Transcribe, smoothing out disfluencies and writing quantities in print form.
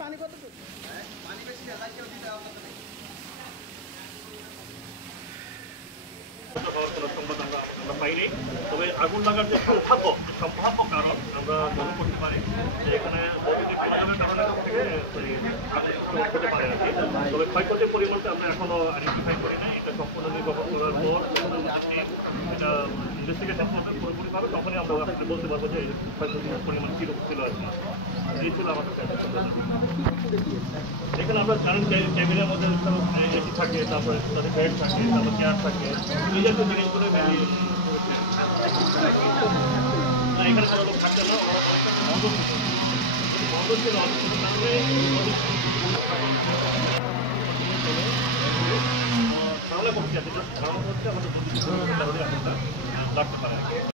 পানি কত? পানি বেশি না, লাইট দিতে হবে না। হওয়ার কোনো সংবাদ আমরা পাইনি। তবে আগুন লাগার যে সম্ভাব্য কারণ আমরা মনে করতে পারি যে এখানে বৈদ্যুতিক সংযোগের কারণে আগুন হতে পারে আর কি। তবে ক্ষয়ক্ষতির পরিমাণটা আমরা এখনো আইডেন্টিফাই করি না। এটা সম্পূর্ণ নির্ভর করার পর এটা ইনভেস্টিগেশন করবে পুরোপুরিভাবে, তখনই আমরা আসলে বলতে পারবো যে ক্ষয়ক্ষতির পরিমাণ কী ছিল আর কি। এই ছিল আমাদের এখানে আমরা জানেন টেবিলের মধ্যে এসি থাকে, তারপরে তাদের বেড থাকে, তারপর চেয়ার থাকে, এই জাতীয় জিনিসগুলো বেরিয়ে এখানে কোনো লোক থাকতে না, বন্ধ ছিল তাহলে করছি আছে, কারণ হচ্ছে আমাদের কারণে আপনারা লাগতে পারে।